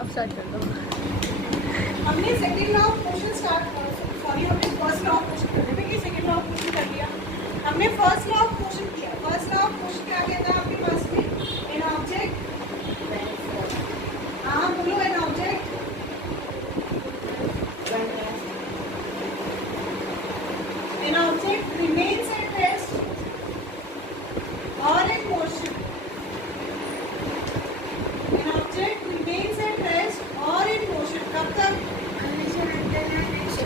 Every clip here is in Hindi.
अब स्टार्ट कर दो। हमने सेकंड लॉ ऑफ मोशन हमने फर्स्ट लॉ ऑफ मोशन कर दिया कि सेकंड लॉ ऑफ मोशन कर दिया। हमने फर्स्ट लॉ ऑफ मोशन किया। फर्स्ट लॉ ऑफ मोशन क्या कहता है आपके पास में? एन ऑब्जेक्ट, हाँ बोलो, an object remains at rest or in motion. An object remains at rest or in motion. कब तक?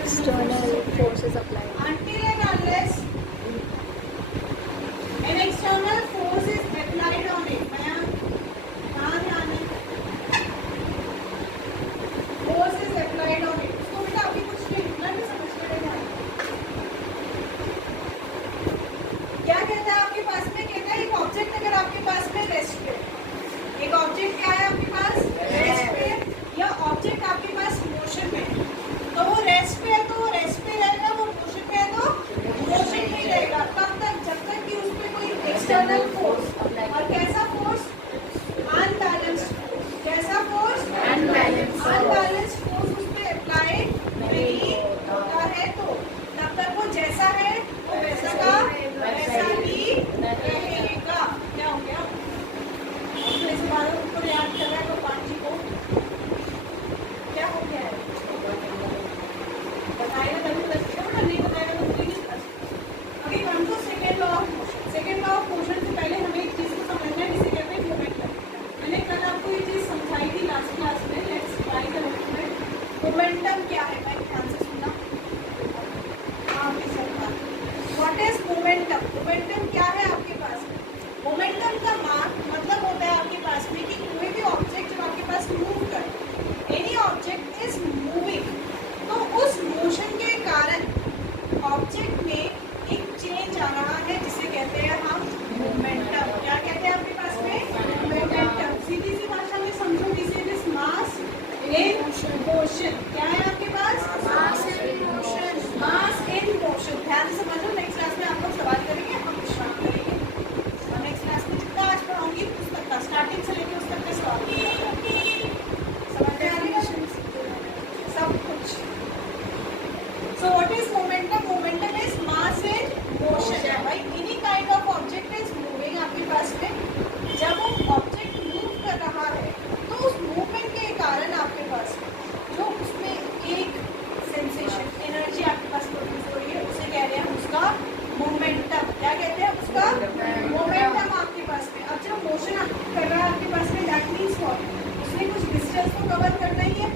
External forces applied. Until and unless an external force is applied on it. कहाँ ध्यान है? Force is applied on it. उसको बेटा अभी कुछ नहीं लिखना, नहीं समझ में नहीं आएगा। क्या कहता है आपके पास में? कहता है एक ऑब्जेक्ट अगर आपके पास में रेस्ट पे, एक ऑब्जेक्ट क्या है आपके पास? रेस्ट पे, या ऑब्जेक्ट आपके पास मोशन में, तो वो रेस्ट पे है तो वो रेस्ट पे रहेगा, वो मोशन पे है तो मोशन में रहेगा। कब तक? जब तक कि उस पे कोई एक्सटर्नल फोर्स, और कैसा फोर्स? Unbalanced force. कैसा फोर्स? अनबैलेंस्ड फोर्स उस पे अप्लाई नहीं होता है, तो तब तक वो जैसा है वो वैसा का वैसा ही रहेगा। क्या हो गया? तो इस बार उनको याद कर रहा है गोपाल जी को, क्या हो गया है? बताएगा तभी बता सकते हो ना, नहीं बताएगा तो कोई नहीं बता सकता। अभी हम तो second law of motion, second law of motion से पहले हमें एक चीज को समझना है जिसे कहते हैं मोमेंटम। मैंने कल आपको ये चीज समझाई थी लास्ट क्लास में। Let's try the moment. Momentum क्या है? मैं ध्यान से सुनना। हाँ व्हाट इज मोमेंटम? मोमेंटम क्या है आपके पास? मोमेंटम का मतलब होता है आपके पास में कि कोई भी ऑब्जेक्ट जब आपके पास मूव कर, एनी ऑब्जेक्ट इज मूविंग, तो उस मोशन के कारण ऑब्जेक्ट में एक चेंज आ रहा है जिसे कहते हैं हम मोमेंटम। क्या कहते हैं आपके पास में? मोमेंटम। सीधी सी भाषा में समझो, this is mass in motion. क्या है आपके पास? मास in motion. Mass in motion. ध्यान से समझो। नेक्स्ट क्लास में आप लोग सवाल करेंगे, हम विश्राम करेंगे, और नेक्स्ट क्लास में जितना आज पढ़ाऊंगी पुस्तक का स्टार्टिंग से लेकर उस तक के सवाल समझ में आएगा सब कुछ। So what is momentum? Momentum is mass in motion. भाई any kind of object is moving आपके पास में। जब वो ऑब्जेक्ट मूव कर रहा है तो उस मूवमेंट के कारण आपके पास जो उसमें एक सेंसेशन, एनर्जी आपके पास प्रोड्यूस हो रही है, उसे कह रहे हैं हम उसका मोमेंटम। क्या कहते हैं? उसका मोमेंटम आपके पास में। अब जब मोशन कर रहा है आपके पास में, दैट मीन्स व्हाट? उसने कुछ डिस्टेंस को कवर करना ही है,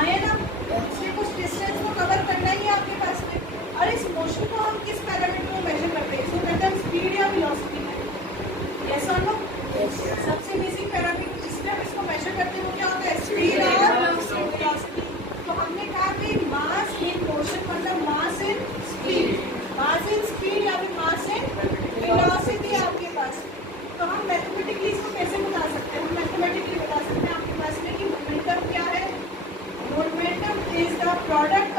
आया ना? उसने कुछ डिस्टेंस को कवर करना ही है आपके पास में। और इस मोशन को हम किस पैरामीटर में मेजर करते हैं? इसको कहते हैं स्पीड या वेलोसिटी में। यस और नो? सबसे बेसिक पैरामीटर जिसमें हम इसको मेजर करते हैं वो क्या होता है? स्पीड और वेलोसिटी। तो हमने कहा कि मास इन मोशन मतलब मास in speed, mass in speed या फिर मास इन वेलोसिटी आपके पास। तो हम मैथमेटिकली इसको कैसे बता सकते हैं? हम मैथमेटिकली बता सकते हैं आपके पास में कि मोमेंटम क्या है? Momentum is the product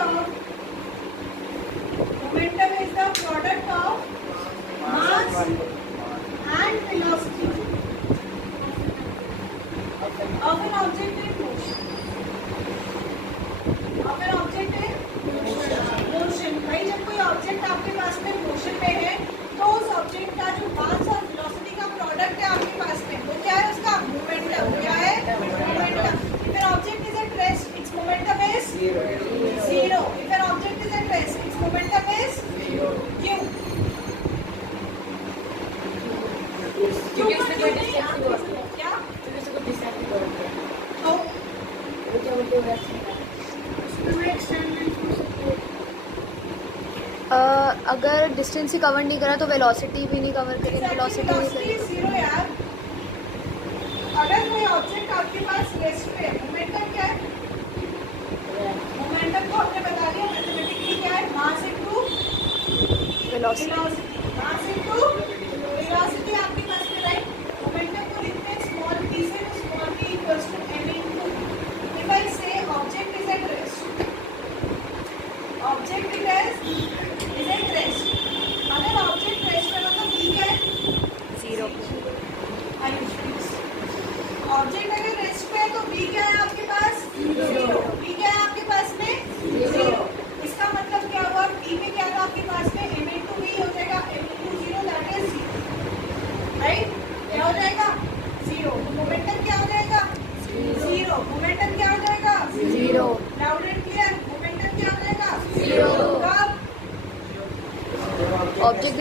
of mass and velocity of an object in motion. Of an object in motion. भाई जब कोई ऑब्जेक्ट आपके पास में मोशन में है तो उस ऑब्जेक्ट का जो मास और वेलोसिटी का प्रोडक्ट है आपके पास में, वो क्या है? उसका मोमेंटम। क्या है? Momentum. If an object is at rest, its momentum is zero. If an object is at rest, its momentum is क्यों? क्योंकि उसमें कोई डिस्टेंस नहीं हुआ। क्या? क्योंकि उसमें कोई डिस्टेंस नहीं हुआ। तो वो क्या बोलते हैं? अगर डिस्टेंस ही कवर नहीं करा तो वेलोसिटी भी नहीं कवर करेगी, वेलोसिटी नहीं करेगी। जीरो यार। अगर कोई ऑब्जेक्ट आपके पास रेस्ट पे है, मोमेंटम क्या है? मोमेंटम को हमने बता दिया मैथमेटिकली क्या है? Mass into velocity. Mass into velocity आपके पास में, राइट? मोमेंटम को लिखते हैं स्मॉल टी से, small T equals to m into, if I say object is at rest, object is at rest. अगर ऑब्जेक्ट रेस्ट पे मतलब v क्या है? जीरो। ऑब्जेक्ट अगर रेस्ट पे है तो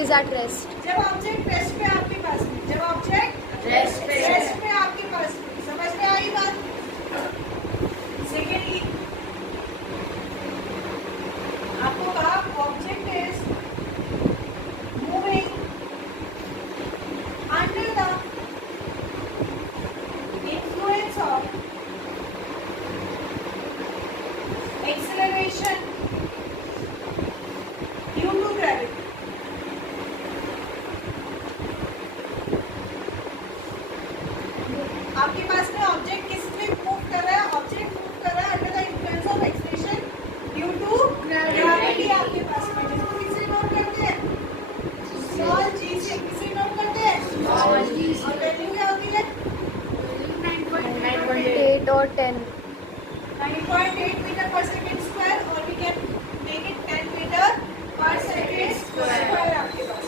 इज एट रेस्ट. जब ऑब्जेक्ट रेस्ट पे आपके पास में, जब ऑब्जेक्ट रेस्ट पे आपके पास में, समझ में आई बात. सेकेंडली आपको कहा object is moving under the influence of acceleration due to gravity. आपके पास में ऑब्जेक्ट किस में मूव कर रहा है? ऑब्जेक्ट मूव कर रहा है under the influence of acceleration due to gravity. आपके पास में जिसको किसे नोट करते हैं? स्मॉल जी से. किसे नोट करते हैं? स्मॉल जी. और वैल्यू क्या होती है? 9.8 और 10. 9.8 meter per second square, or we can make it 10 meter per second square. आपके पास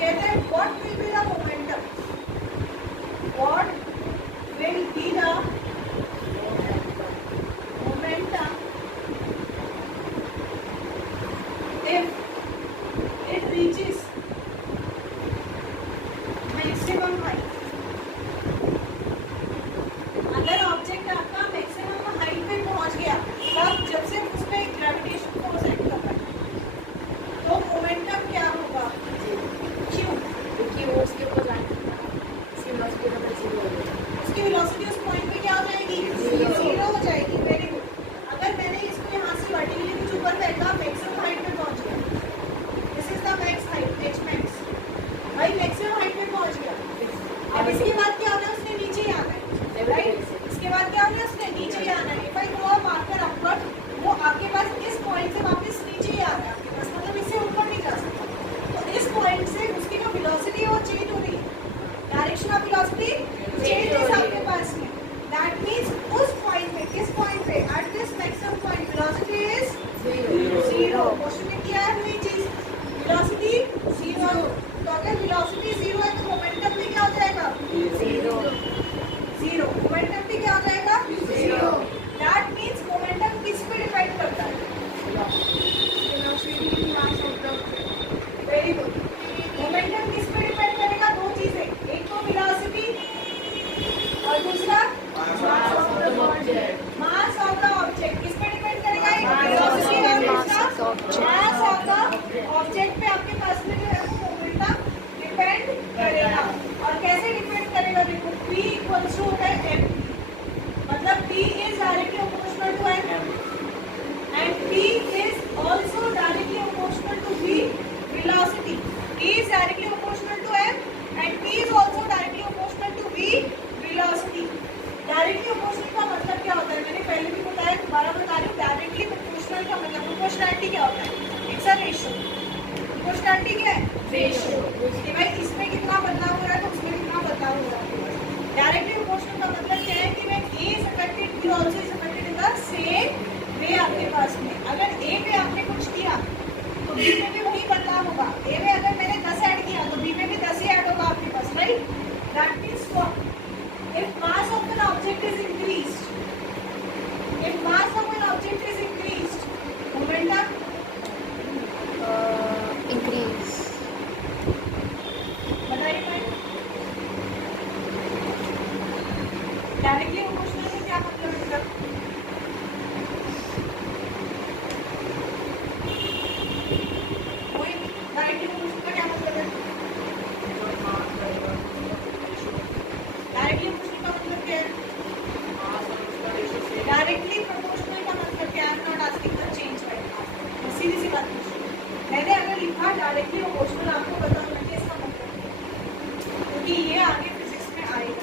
कहते हैं what will be the momentum? What will be the momentum if it reaches maximum height? अगर ऑब्जेक्ट आपका मैक्सिमम हाइट पे पहुंच गया, तब जब से उस पे ग्रेविटेशन फोर्स एक्ट कर रहा है, तो मोमेंटम क्या होगा? क्यों? क्योंकि वो उसके ऊपर उसकी वेलोसिटी उस पॉइंट पे क्या हो जाएगी? जीरो हो जाएगी. Very good. अगर मैंने इसको यहाँ से वर्टिकली कुछ ऊपर फेंका, मैक्सिमम हाइट पे पहुंच गया. This is the max height, H max. भाई मैक्सिमम हाइट पे पहुंच गया. अब इसके बाद क्या होना है? उसने नीचे ही आना है, राइट? इसके बाद क्या होना है? उसने नीचे ही आना है. If I go marker upward, वो आपके पास इस पॉइंट से वापस नीचे ही आ रहा है आपके पास, मतलब इससे ऊपर नहीं जा सकता. तो इस पॉइंट से उसकी जो वेलोसिटी है वो चेंज हो रही है. डायरेक्शन ऑफ वेलोसिटी चेंजेस आपके पास में. दैट मींस उस पॉइंट पे, किस पॉइंट पे? At this maximum point velocity is zero. Question में क्या है वही चीज, वेलोसिटी जीरो. तो अगर वेलोसिटी जीरो है तो मोमेंटम भी क्या हो जाएगा? जीरो. मोमेंटम भी क्या हो जाएगा? जीरो. दैट मींस मोमेंटम किस पे डिपेंड करता है? Very good. मोमेंटम किस पे डिपेंड करेगा? दो चीजें, एक तो वेलोसिटी और दूसरा मास ऑफ द ऑब्जेक्ट. किस पे डिपेंड करेगा? एक वेलोसिटी और दूसरा मास ऑफ द ऑब्जेक्ट पे आपके पास में जो है वो मोमेंटम डिपेंड करेगा. और कैसे डिपेंड करेगा? देखो P इक्वल्स टू होता है M, मतलब P is directly proportional to M and P is also directly proportional to V velocity. P is directly proportional to M and P is also directly proportional to V velocity. Directly proportional का मतलब क्या होता है? मैंने पहले भी बताया, दोबारा बता रही हूँ. डायरेक्टली प्रोपोर्शनल का मतलब, प्रोपोर्शनैलिटी क्या होता है? It's a ratio. प्रोपोर्शनैलिटी क्या है? रेशियो. कि भाई इसमें कितना बदलाव हो रहा है तो उसमें कितना बदलाव हो रहा है. डायरेक्टली प्रोपोर्शनल का मतलब क्या है? कि when A is affected, B also is affected in the same way. आपके पास में अगर A पे आपने कुछ किया तो B में भी वही बदलाव होगा. A में अगर मैंने 10 ऐड किया तो B में भी 10 ही ऐड होगा आपके पास, right? That means what? If mass of an object is increased, if mass of an object is increased, momentum Increase. बताइए भाई. डायरेक्टली प्रोपोर्शनल से क्या मतलब है इसका? कोई डायरेक्टली प्रोपोर्शनल का क्या मतलब है? डायरेक्टली प्रोपोर्शनल का मतलब क्या है? डायरेक्टली प्रोपोर्शनल का मतलब क्या है? I am not asking the change right now. सीधी सी बात पूछ. मैंने अगर लिखा डायरेक्टली प्रोपोर्शनल, आपको पता होना चाहिए इसका मतलब, क्योंकि ये आगे फिजिक्स में आएगा,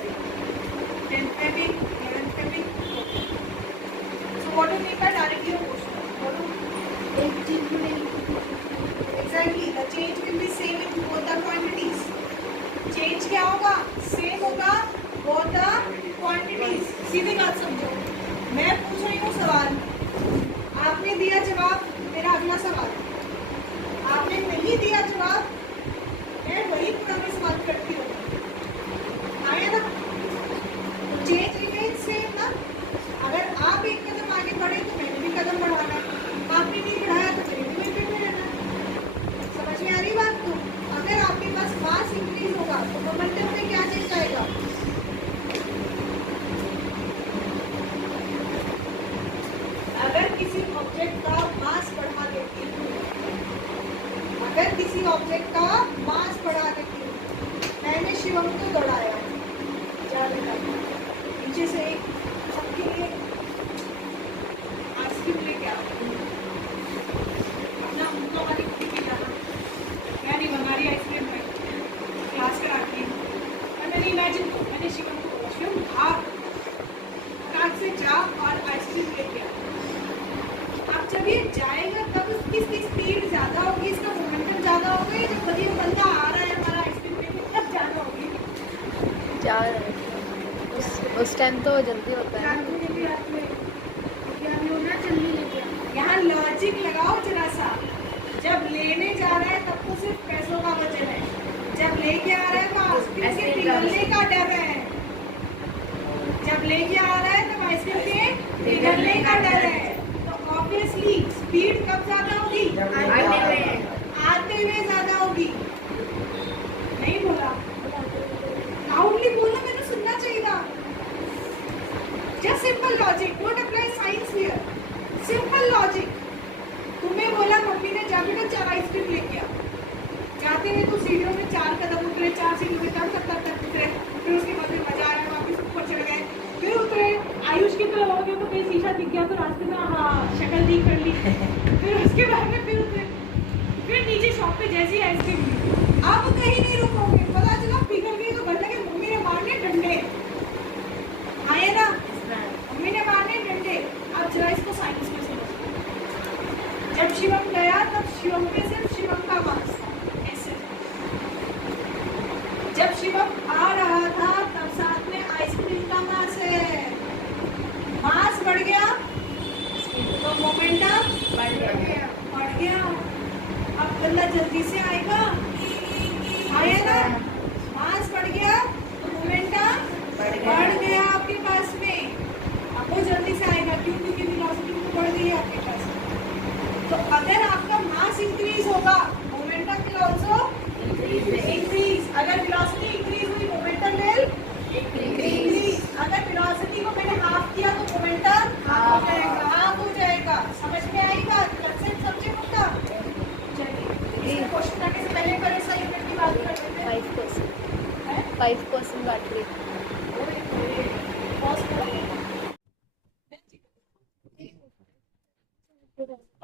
10th में भी 11th में भी. So what do mean by directly proportional? What do exactly the change will be same in both the quantities. Change क्या होगा? सेम होगा बोथ द क्वांटिटीज. सीधी बात समझो. मैं पूछ रही हूँ सवाल, आपने दिया जवाब, मेरा अगला सवाल. आपने नहीं दिया जवाब, मैं वही पुरानी सवाल करती हूँ. आया ना? चेंज रिमेन सेम ना. अगर आप एक कदम आगे बढ़े तो मैंने भी कदम बढ़ाना है. आपने नहीं बढ़ाया तो मेरे भी वहीं पे रहना. समझ में आ रही बात? तो ऑब्जेक्ट का मास बढ़ा देती हूँ, अगर किसी ऑब्जेक्ट का मास बढ़ा देती हूँ, मैंने शिवम को दौड़ाया, जा बेटा नीचे से एक सबके लिए आइसक्रीम लेके आओ, अपना उनको हमारी कुटी पी जाना, मैं नहीं बना रही आइसक्रीम में, क्लास कराती हूँ। और मैंने इमेजिन को, मैंने शिवम को बोला, शिवम भाग से जा और आइसक्रीम लेके आ। अब जब ये जाएगा तब इसकी स्पीड ज्यादा होगी, इसका मोमेंटम ज्यादा होगा, या जब ये बंदा आ रहा है हमारा आइसक्रीम लेके तब ज्यादा होगी? जा रहा है उस टाइम तो जल्दी होता है। यहाँ लॉजिक लगाओ जरा सा, जब लेने जा रहा है तब तो सिर्फ पैसों का वजन है, जब लेके आ रहा है तो आइसक्रीम के पिघलने का डर है, जब लेके आ रहा है तब आइसक्रीम के पिघलने का डर है। तो ऑब्वियसली स्पीड कब ज्यादा होगी? आते हुए ज्यादा होगी। नहीं बोला, लाउडली बोलना, मैंने सुनना चाहिए था। Just simple logic, don't apply science here, simple logic. तुम्हें बोला मम्मी ने जा बेटा 4 आइसक्रीम लेके आ, जाते हुए तो सीढ़ियों में 4 कदम उतरे, 4 सीढ़ियों में तब उतरे, फिर उसके बाद मजा आया, वापस ऊपर चढ़ गए, फिर उतरे, आयुष की तरफ हो गए तो कहीं शीशा दिख गया तो रास्ते में हाँ शक्ल दी कर ली, फिर उसके बाद में फिर उतरे, फिर नीचे शॉप पे जैसी आइसक्रीम ली। अब कहीं नहीं रुकोगे, पता चला पिघल गई तो घर लगे मम्मी ने मारने डंडे, आए ना मम्मी ने मारने डंडे। अब जरा इसको साइंस में समझो, जब शिवम गया तब शिवम पे सिर्फ शिवम का मास, ऐसे जब शिवम आ रहा था तब साथ में आइसक्रीम का मास है, मास बढ़ गया तो मोमेंटम बढ़ गया। अब बंदा जल्दी से आएगा, आया ना, मास बढ़ गया तो मोमेंटम बढ़ गया आपके पास में, अब वो जल्दी से आएगा, क्यों? क्योंकि वेलोसिटी बढ़ गई है आपके पास। तो अगर आपका मास इंक्रीज होगा, मोमेंटम विल आल्सो इंक्रीज। अगर वेलोसिटी इंक्रीज हुई, मोमेंटम विल इंक्रीज। अगर वेलोसिटी को मैंने हाफ किया तो मोमेंटम हाफ हो जाएगा। समझ में आई बात? कंसेप्ट समझे मुद्दा? चलिए क्वेश्चन आने से पहले करें सही यूनिट की बात करते थे। 5% बैटरी।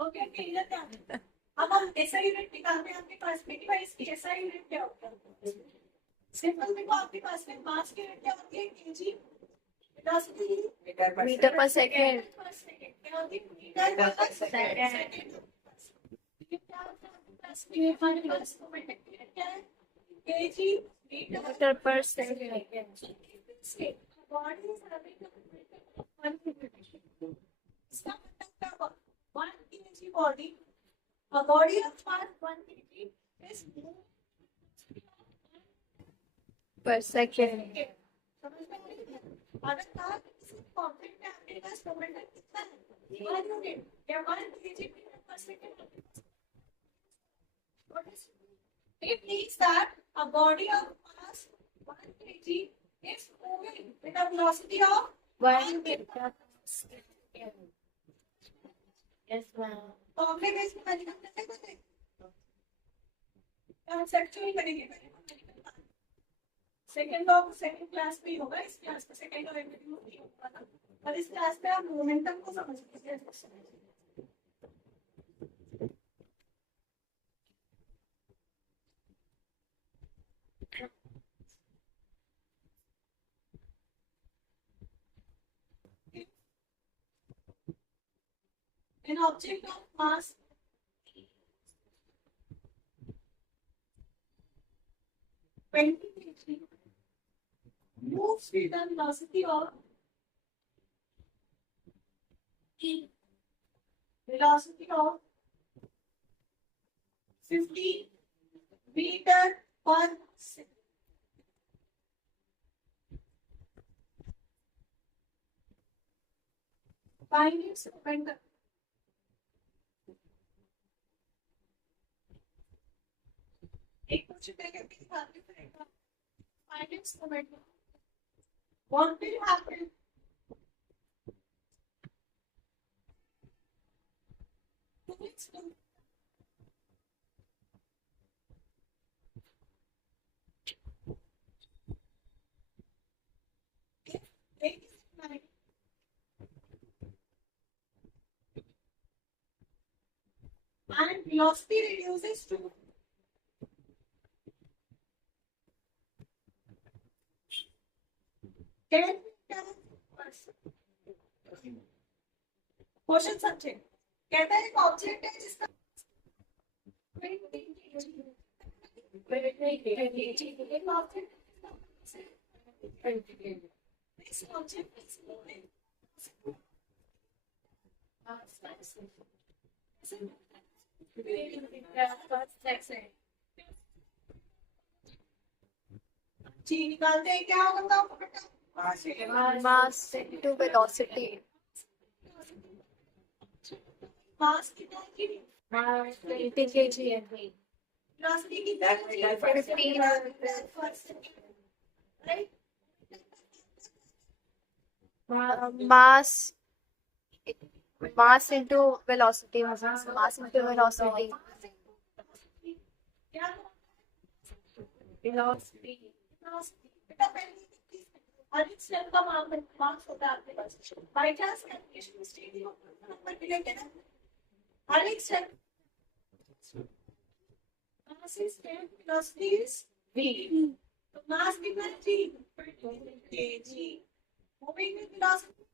ओके क्लियर था। अब हम ऐसा यूनिट निकालते हैं आपके पास में, डिवाइस की ऐसा यूनिट क्या होता है? सिंपल देखो, आपके पास में मास की यूनिट क्या होती है? केजी, वेलोसिटी मीटर पर सेकेंड। क्या होती है? मीटर पर सेकंड। क्या होता है आपके पास में? हमारे पास मोमेंटम की यूनिट क्या है? केजी मीटर पर second. Body is having a momentum of 1 kg. इसका मतलब क्या हुआ? 1 kg body, a body of mass 1 kg is moving पर सेकेंड। समझ में आई क्या? अगर कहा कि किसी ऑब्जेक्ट में आपके पास मोमेंटम कितना है? 1 यूनिट या 1 kg per second. What is it? Means that a body of mass 1 kg is moving with a velocity of 1 meter. Yes, ma'am. तो अगले पेज में मैंने करते हैं कंसेप्चुअल करेंगे पहले। सेकंड क्लास में होगा, इस क्लास में सेकंड और एवरीथिंग नहीं होगा, पर इस क्लास में आप मोमेंटम को समझिए। An object of mass 20 kg moves with the velocity of 50 meter per second. Find its momentum. एक क्वेश्चन करके दिखाते हैं। Find its momentum. What will happen? And velocity reduces to question समझे कहता है एक ऑब्जेक्ट है जिसका this object is moving. जी निकालते हैं क्या होगा mass into velocity. मास कितना की 20 kg. वेलोसिटी कितना की 15 right mass into velocity. Mass into velocity. क्या Velocity. बेटा पहले हर एक सेल का मार्क्स होता है आपके पास by chance calculation mistake number मिलेंगे ना हर एक सेल mass is velocity is v तो मास कितना है g kg moving with velocity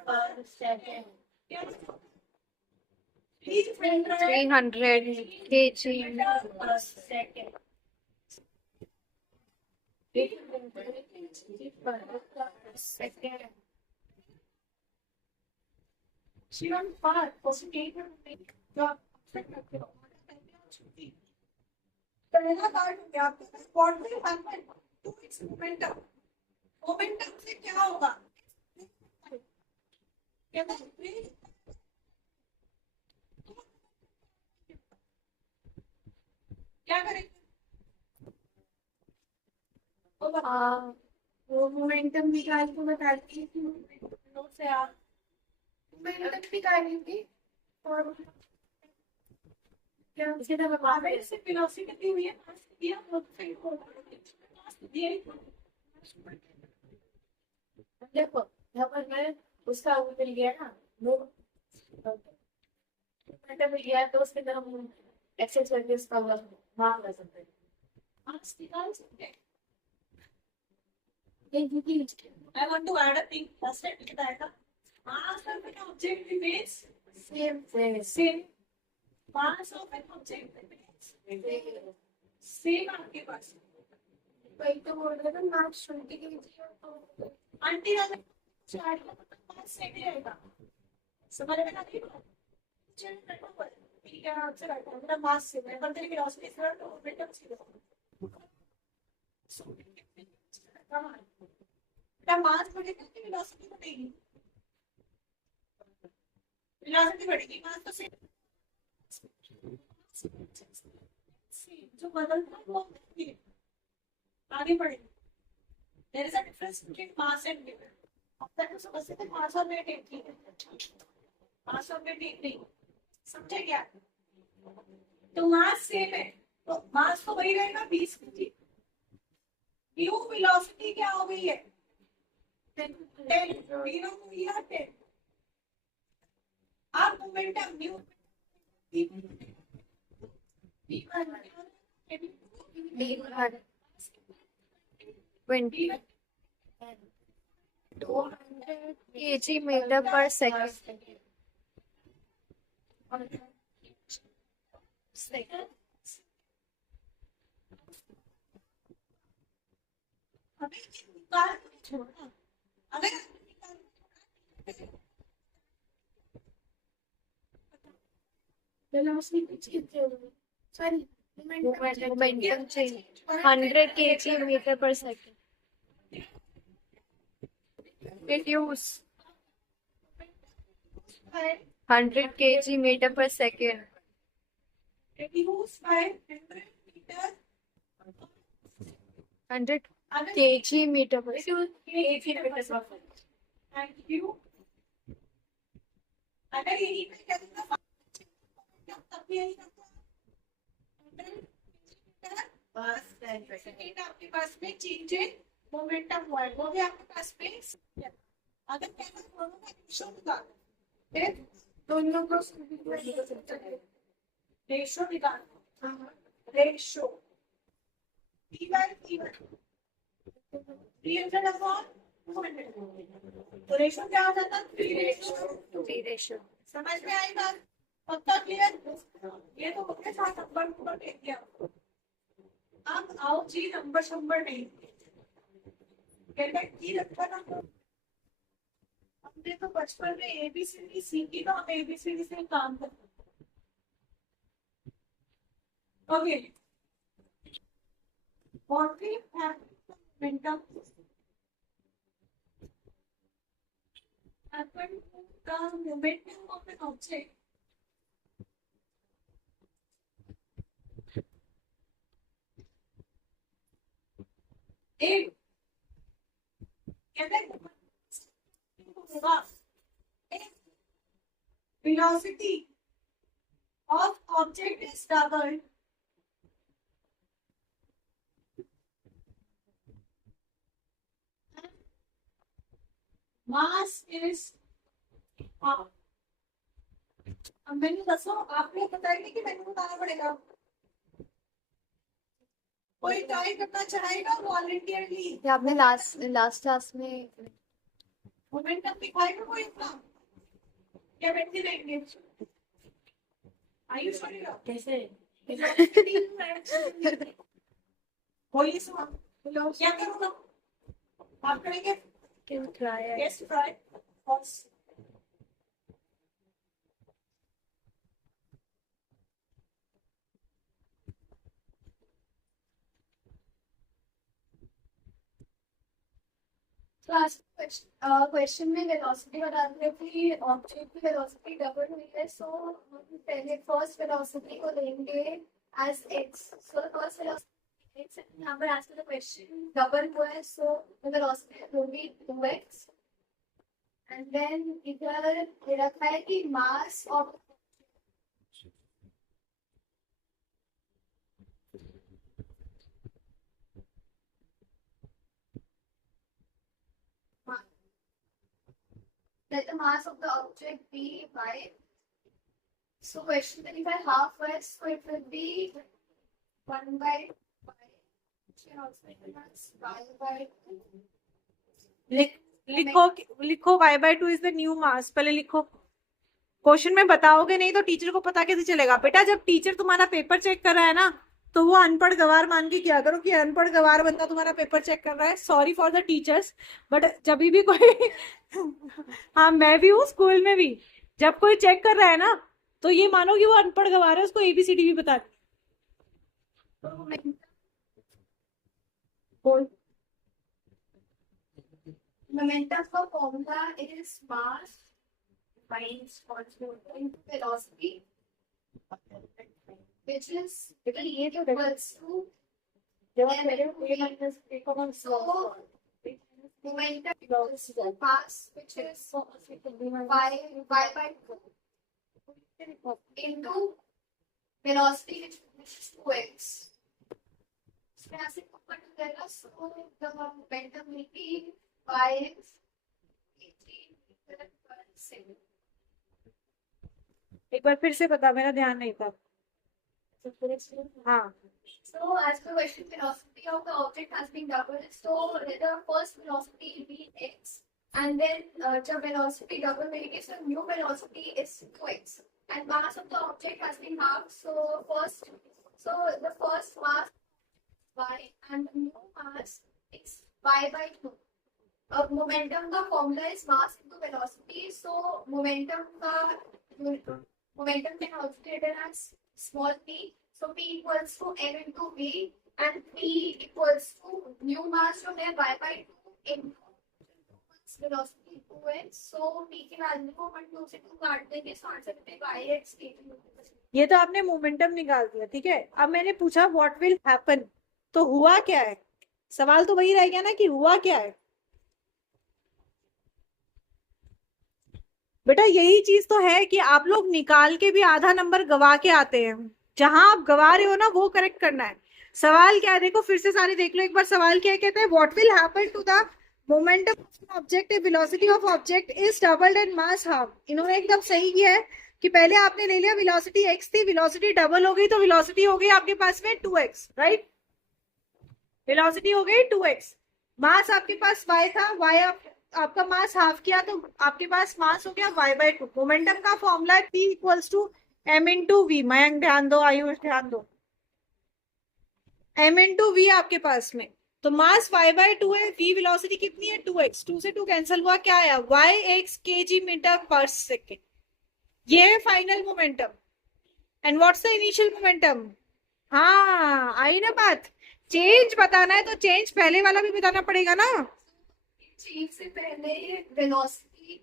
per second क्या 300 kg per second second. Shivan part positive make the पहला पार्ट हो गया आपके पास what will happen to its momentum momentum से क्या होगा क्या करेंगे वो मोमेंटम निकाल के बता दी नोट से आप मोमेंटम निकालेंगे और क्या सीधा बता आवेश से वेलोसिटी कितनी हुई है मास दिया वो फिर को मास दिया देखो यहाँ पर मैं उसका वो मिल गया ना वो मोमेंटम मिल गया तो उसके तरफ हम एक्सेस करके उसका मान कर सकते हैं मास निकाल सकते हैं I want to add a thing. First, I will add mass of an object remains same. Mass of an object remains same आपके पास. वही तो बोल रहे थे mass 20 kg आंटी अगर चार्ट का मतलब मास सेम ही रहेगा. समझ में आ रही है? चल रहा है. ठीक है आपसे रहता है. मेरा मास सेम है. पर तेरी वेलोसिटी इस तरह तो मोमेंटम सेम है. मास बढ़ेगा कि वेलोसिटी बढ़ेगी वेलोसिटी बढ़ेगी मास तो सेम जो बदलता है वो आगे बढ़ेगी there is a difference between mass and weight अब तक तो समझते थे मास और वेट एक ही है मास और वेट एक नहीं समझे क्या तो मास सेम है तो मास तो वही रहेगा 20 kg न्यू वेलोसिटी क्या हो गई है 10 0 को या 10 आप momentum new D1 20 200 kg meter per second. अगर Velocity कितनी होगी? Sorry, momentum change 100 kg meter per second. Reduce 100 kg meter per second. reduce by 100 meter 100 kg meter per second. and you अगर यही पे क्या तब भी यही करते हैं। बस सेकंड आपके पास में चेंज इन मोमेंटम हुआ है, वो भी आपके पास में अगर कहना दोनों का रेशो निकालो, फिर दोनों को रेशो निकालो, ratio P by P reaction upon momentum, तो रेशो क्या हो जाता है? 3 रेशो। समझ में आई बात? पक्का क्लियर? ये तो अपने साथ नंबर देख लिया। अब आओ जी नंबर नहीं कहते की रखा ना, हमने तो बचपन में एबीसीडी सीखी, तो हम एबीसीडी से काम करते। Okay, what we have momentum happen to the momentum of an object if velocity of object is doubled, mass is half. अब मैंने दसो आपने बताया कि मैंने बताना पड़ेगा, कोई ट्राई करना चाहेगा वॉलंटियरली? आपने लास्ट क्लास में मोमेंटम दिखाएगा कोई अपना क्या बैठे रहेंगे? आयुष कैसे बोलिए सुन, क्या करूँगा? आप करेंगे? Yes, try. Pause. क्वेश्चन में वेलोसिटी बता रहे थे कि ऑब्जेक्ट की वेलोसिटी डबल हुई है, सो पहले फर्स्ट वेलोसिटी को लेंगे as x, so first velocity x, यहाँ पर आज का क्वेश्चन डबल हुआ है, सो वेलोसिटी होगी 2x, एंड देन इधर ये रखा है कि mass of let the mass of the object be by, so question 35 half s, so it will be 1 by 5, which can also be written as y by 2. लिखो y/2 इज द न्यू मास, पहले लिखो। क्वेश्चन में बताओगे नहीं तो टीचर को पता कैसे चलेगा? बेटा जब टीचर तुम्हारा पेपर चेक कर रहा है ना, तो वो अनपढ़ गवार मान के क्या करो कि अनपढ़ गवार बंदा तुम्हारा पेपर चेक कर रहा है। Sorry for the teachers, but जब भी कोई हाँ मैं भी हूँ स्कूल में भी, जब कोई चेक कर रहा है ना तो ये मानो कि वो अनपढ़ गवार है, उसको एबीसीडी भी बता Momentum for formula is mass minus velocity, which is equals to so momentum equals to mass, which is y by 2 into velocity, which is 2x. So as it put together, so the momentum will be y एक बार फिर से बता, मेरा ध्यान नहीं था। हाँ, so as the question, velocity of the object has been doubled, so let the first velocity be x, and then the velocity double negative, so new velocity is 2x, and mass of the object has been halved, so the first mass y and the new mass is y by 2. Momentum का formula is mass into velocity, so momentum can also be written as small p, so p equals to m into v, and p equals to new mass जो है y by 2 into velocity 2x, so p की वैल्यू को 1 2 से 2 काट देंगे, so आंसर मिलेगा yx dt। ये तो आपने मोमेंटम निकाल दिया, ठीक है। अब मैंने पूछा व्हाट विल हैपन, तो हुआ क्या है? सवाल तो वही रह गया ना कि हुआ क्या है। बेटा यही चीज तो है कि आप लोग निकाल के भी आधा नंबर गवा के आते हैं। जहां आप गवा रहे हो ना वो करेक्ट करना है। सवाल क्या है देखो, फिर से सारे देख लो एक बार। सवाल क्या है, कहते हैं what will happen to the momentum of object if velocity of object is doubled and mass half. इन्होंने एकदम सही किया है कि पहले आपने ले लिया वेलोसिटी x थी, वेलोसिटी डबल हो गई तो वेलोसिटी हो गई आपके पास में 2x, राइट। वेलोसिटी हो गई 2x। मास आपके पास y था, y आपका मास हाफ किया तो आपके पास मास हो गया y/2। मोमेंटम का फॉर्मूला है p equals to m into v. Mayank ध्यान दो, आयुष ध्यान दो, m इंटू वी आपके पास में। तो मास y/2 है, v वेलोसिटी कितनी है 2x, 2 से 2 कैंसिल हुआ, क्या आया yx kg मीटर पर सेकेंड। ये है final momentum. And what's the initial momentum. हाँ आई ना बात। चेंज बताना है तो चेंज पहले वाला भी बताना पड़ेगा ना। चेंज से पहले velocity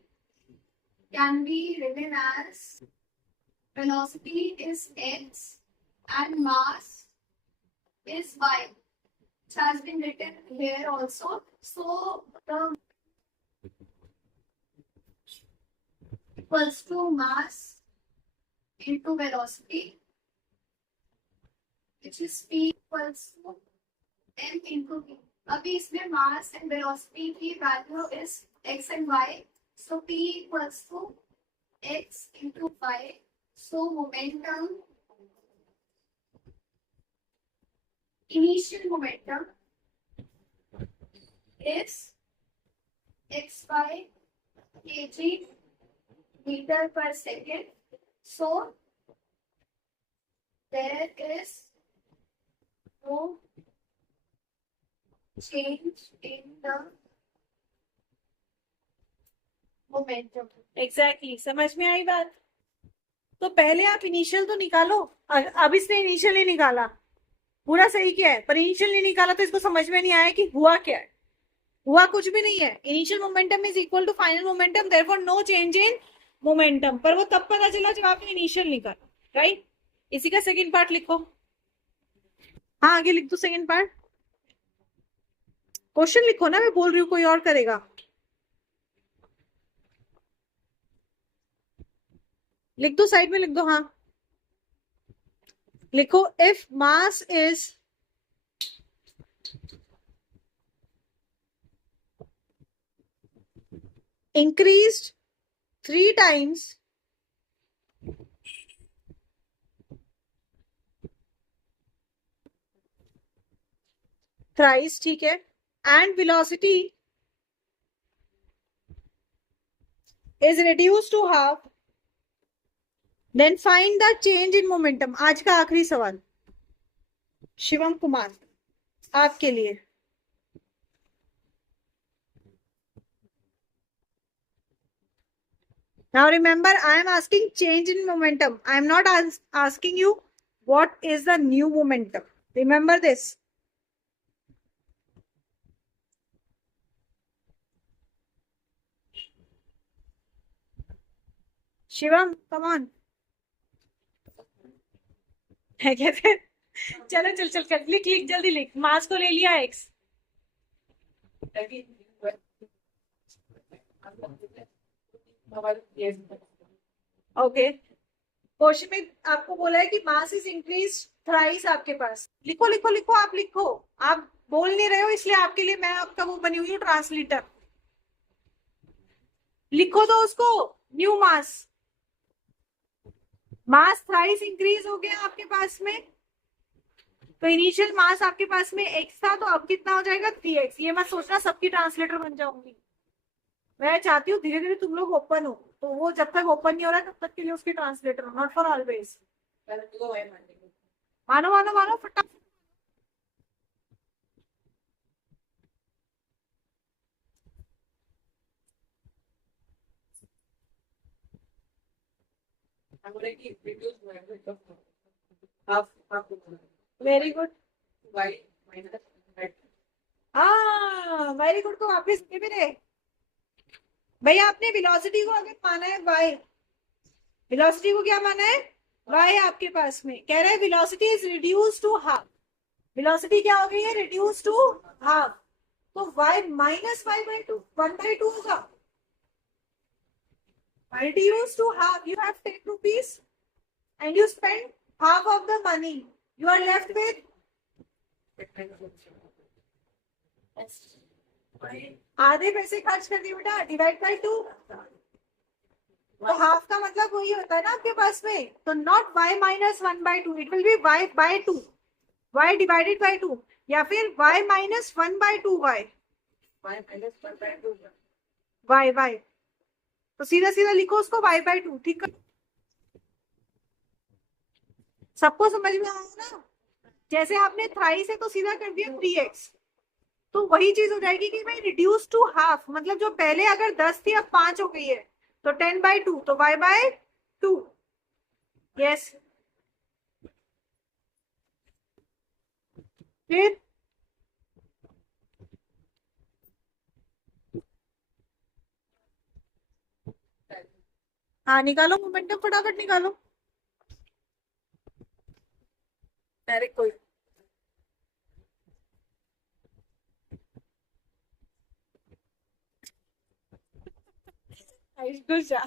can be written as velocity is x and mass is y, which has been written here also. So the equals to mass into velocity, which is p equals to m into v. अभी इसमें mass and velocity की value is x and y, so p equals to x into y. So momentum, initial momentum is xy kg meter per second. So there is no change in the momentum. Exactly समझ में आई बात। तो पहले आप इनिशियल तो निकालो। अब इसने इनिशियल नहीं निकाला, पूरा सही किया है, पर इनिशियल नहीं निकाला तो इसको समझ में नहीं आया कि हुआ क्या है। हुआ कुछ भी नहीं है। Initial momentum is equal to final momentum, therefore no change in momentum. पर वो तब पता चला जब आपने इनिशियल निकाला, राइट। इसी का सेकेंड पार्ट लिखो। हाँ आगे लिख दो सेकेंड पार्ट। क्वेश्चन लिखो ना, मैं बोल रही हूँ, कोई और करेगा। लिख दो, साइड में लिख दो। हाँ लिखो, if mass is increased 3 times thrice, ठीक है, and velocity is reduced to half, then find the change in momentum. आज का आखिरी सवाल शिवम कुमार आपके लिए। Now remember, I am asking change in momentum. I am not asking you what is the new momentum. Remember this. Shivam come on. है कहते चलो चल चल कर लिख लिख जल्दी लिख। मास को ले लिया x, ओके। क्वेश्चन में आपको बोला है कि मास इज इंक्रीज थ्राइस। आपके पास लिखो लिखो लिखो, आप लिखो। आप बोल नहीं रहे हो इसलिए आपके लिए मैं आपका वो बनी हुई हूँ ट्रांसलेटर। लिखो तो उसको। न्यू मास, मास थ्राइस इंक्रीज हो गया आपके पास में। तो इनिशियल मास आपके पास में x था, तो अब कितना हो जाएगा 3x। ये मत सोचना सबकी ट्रांसलेटर बन जाऊंगी। मैं चाहती हूँ धीरे धीरे तुम लोग ओपन हो, तो वो जब तक ओपन नहीं हो रहा तब तक के लिए उसकी ट्रांसलेटर हो, नॉट फॉर ऑलवेज। मानो मानो मानो फटाफट। वेरी गुड, हाँ वेरी गुड। को वापस भी रहे भैया। आपने वेलोसिटी को अगर माना है y, वेलोसिटी को क्या माना है y। आपके पास में कह रहा है velocity is reduce to half. Velocity क्या हो गई है, रिड्यूस टू हाफ। तो y माइनस y/2 1/2 होगा। reduce to half. You have 10 rupees and you spend half of the money. You are left with आधे पैसे खर्च कर दिए बेटा. Divide by 2. तो हाफ का मतलब वही होता है ना आपके पास में. तो not y minus 1/2, it will be y by 2, y divided by 2, या फिर y माइनस 1/2 y y. तो सीधा सीधा लिखो उसको y बाय 2. ठीक है, सबको समझ में आया ना. जैसे आपने थ्राइस है तो सीधा कर दिया 3x. तो वही चीज हो जाएगी कि भाई रिड्यूस टू हाफ, मतलब जो पहले अगर 10 थी अब 5 हो गई है, तो 10/2, तो y बाय 2. यस. फिर हाँ निकालो मोमेंटम, फटाफट निकालो. अरे कोई आयुष घुस जा.